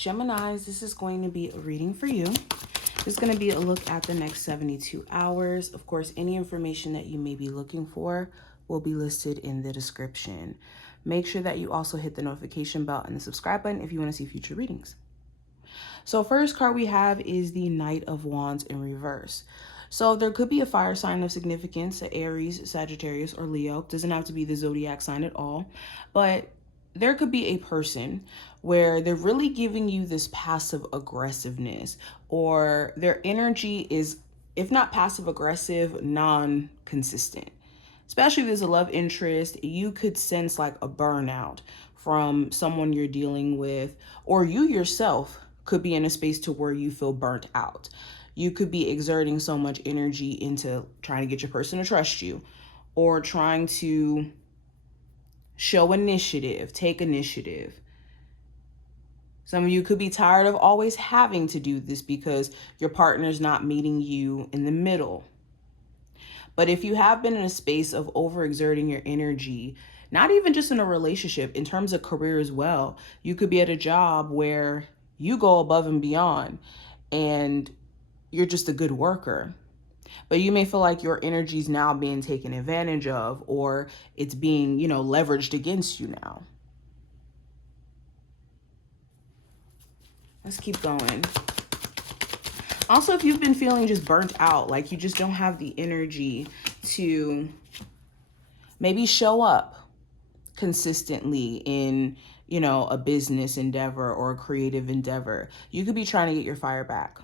Geminis, this is going to be a reading for you. It's going to be a look at the next 72 hours. Of course, any information that you may be looking for will be listed in the description. Make sure that you also hit the notification bell and the subscribe button if you want to see future readings. So first card we have is the Knight of Wands in reverse. So there could be a fire sign of significance, Aries, Sagittarius, or Leo. Doesn't have to be the zodiac sign at all, but there could be a person where they're really giving you this passive aggressiveness, or their energy is, if not passive aggressive, non-consistent. Especially if there's a love interest, you could sense like a burnout from someone you're dealing with, or you yourself could be in a space to where you feel burnt out. You could be exerting so much energy into trying to get your person to trust you, or trying to show initiative, take initiative. Some of you could be tired of always having to do this because your partner's not meeting you in the middle. But if you have been in a space of overexerting your energy, not even just in a relationship, in terms of career as well, you could be at a job where you go above and beyond and you're just a good worker. But you may feel like your energy is now being taken advantage of, or it's being, leveraged against you now. Let's keep going. Also, if you've been feeling just burnt out, like you just don't have the energy to maybe show up consistently in, a business endeavor or a creative endeavor, you could be trying to get your fire back.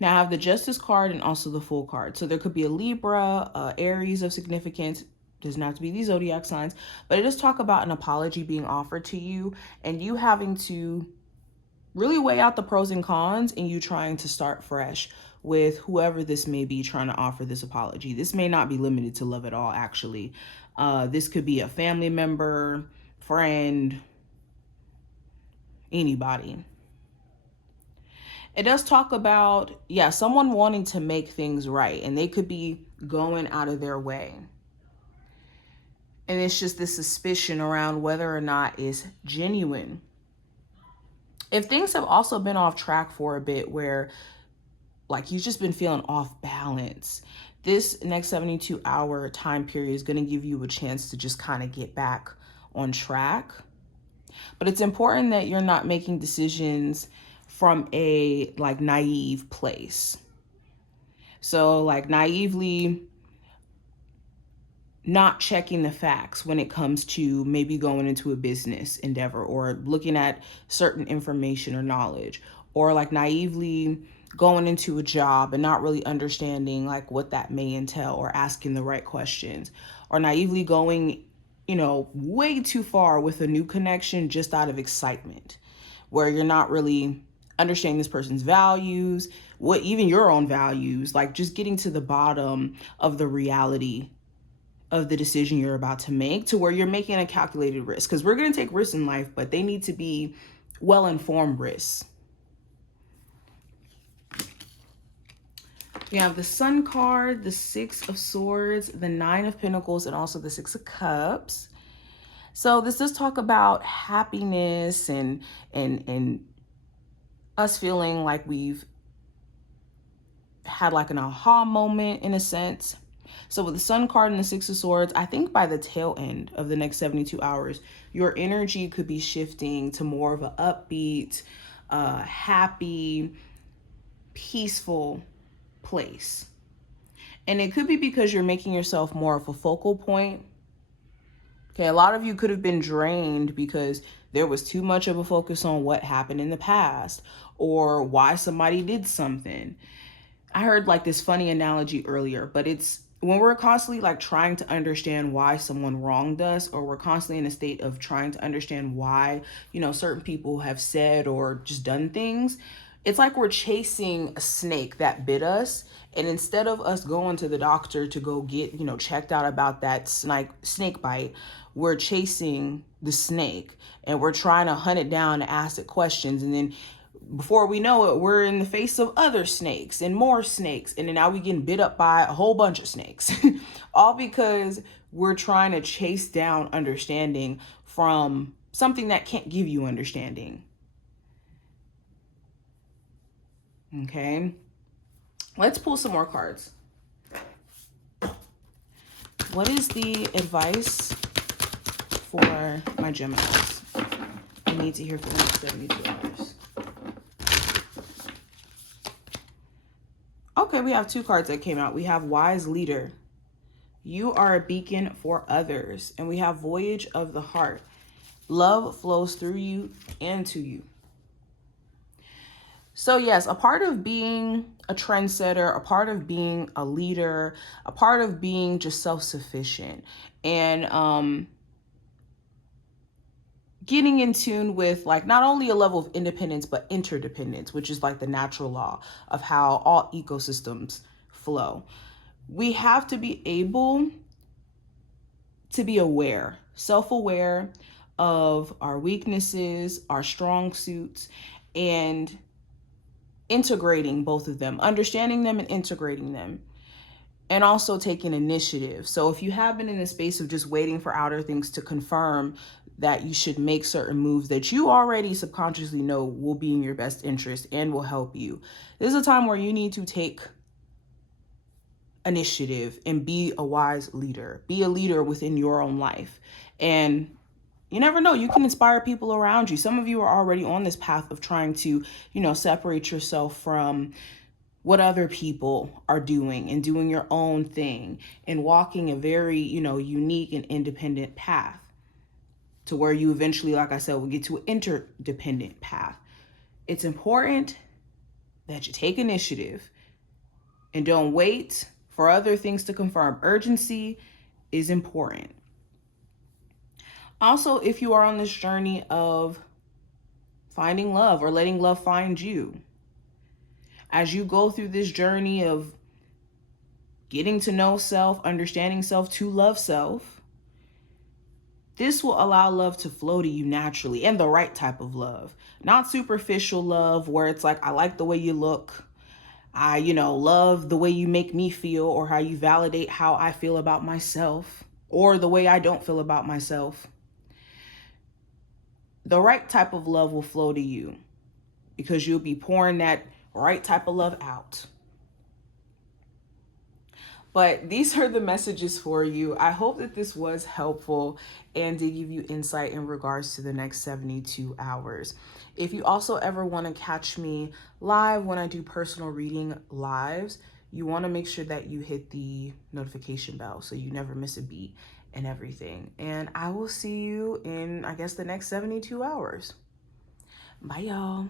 Now I have the Justice card and also the Fool card. So there could be a Libra, Aries of significance. Doesn't have to be these zodiac signs, but it does talk about an apology being offered to you and you having to really weigh out the pros and cons, and you trying to start fresh with whoever this may be trying to offer this apology. This may not be limited to love at all, actually. This could be a family member, friend, anybody. It does talk about, someone wanting to make things right, and they could be going out of their way. And it's just this suspicion around whether or not it's genuine. If things have also been off track for a bit, where like you've just been feeling off balance, this next 72-hour time period is going to give you a chance to just kind of get back on track. But it's important that you're not making decisions from a naive place. So naively not checking the facts when it comes to maybe going into a business endeavor or looking at certain information or knowledge, or naively going into a job and not really understanding what that may entail, or asking the right questions, or naively going, way too far with a new connection just out of excitement, where you're not really understanding this person's values, even your own values, just getting to the bottom of the reality of the decision you're about to make, to where you're making a calculated risk. Because we're going to take risks in life, but they need to be well-informed risks. We have the Sun card, the Six of Swords, the Nine of Pentacles, and also the Six of Cups. So this does talk about happiness and us feeling like we've had an aha moment in a sense. So with the Sun card and the Six of Swords, I think by the tail end of the next 72 hours, your energy could be shifting to more of an upbeat, happy, peaceful place. And it could be because you're making yourself more of a focal point. Okay, a lot of you could have been drained because there was too much of a focus on what happened in the past or why somebody did something. I heard this funny analogy earlier, but it's when we're constantly trying to understand why someone wronged us, or we're constantly in a state of trying to understand why, certain people have said or just done things. It's like we're chasing a snake that bit us. And instead of us going to the doctor to go get, checked out about that snake bite, we're chasing the snake and we're trying to hunt it down and ask it questions. And then before we know it, we're in the face of other snakes and more snakes. And then now we getting bit up by a whole bunch of snakes, all because we're trying to chase down understanding from something that can't give you understanding. Okay. Let's pull some more cards. What is the advice for my Geminis? I need to hear for the next 72 hours. Okay, we have two cards that came out. We have Wise Leader. You are a beacon for others. And we have Voyage of the Heart. Love flows through you and to you. So yes, a part of being a trendsetter, a part of being a leader, a part of being just self-sufficient, and getting in tune with like not only a level of independence, but interdependence, which is like the natural law of how all ecosystems flow. We have to be able to be aware, self-aware of our weaknesses, our strong suits, and integrating both of them, understanding them and integrating them, and also taking initiative. So if you have been in a space of just waiting for outer things to confirm that you should make certain moves that you already subconsciously know will be in your best interest and will help you, this is a time where you need to take initiative and be a wise leader. Be a leader within your own life. And you never know, you can inspire people around you. Some of you are already on this path of trying to, separate yourself from what other people are doing and doing your own thing and walking a very, unique and independent path to where you eventually, like I said, will get to an interdependent path. It's important that you take initiative and don't wait for other things to confirm. Urgency is important. Also, if you are on this journey of finding love or letting love find you, as you go through this journey of getting to know self, understanding self, to love self, this will allow love to flow to you naturally, and the right type of love. Not superficial love where it's like, I like the way you look. I, love the way you make me feel, or how you validate how I feel about myself, or the way I don't feel about myself. The right type of love will flow to you because you'll be pouring that right type of love out. But these are the messages for you. I hope that this was helpful and did give you insight in regards to the next 72 hours. If you also ever want to catch me live when I do personal reading lives, you want to make sure that you hit the notification bell so you never miss a beat and everything. And I will see you in, I guess, the next 72 hours. Bye, y'all.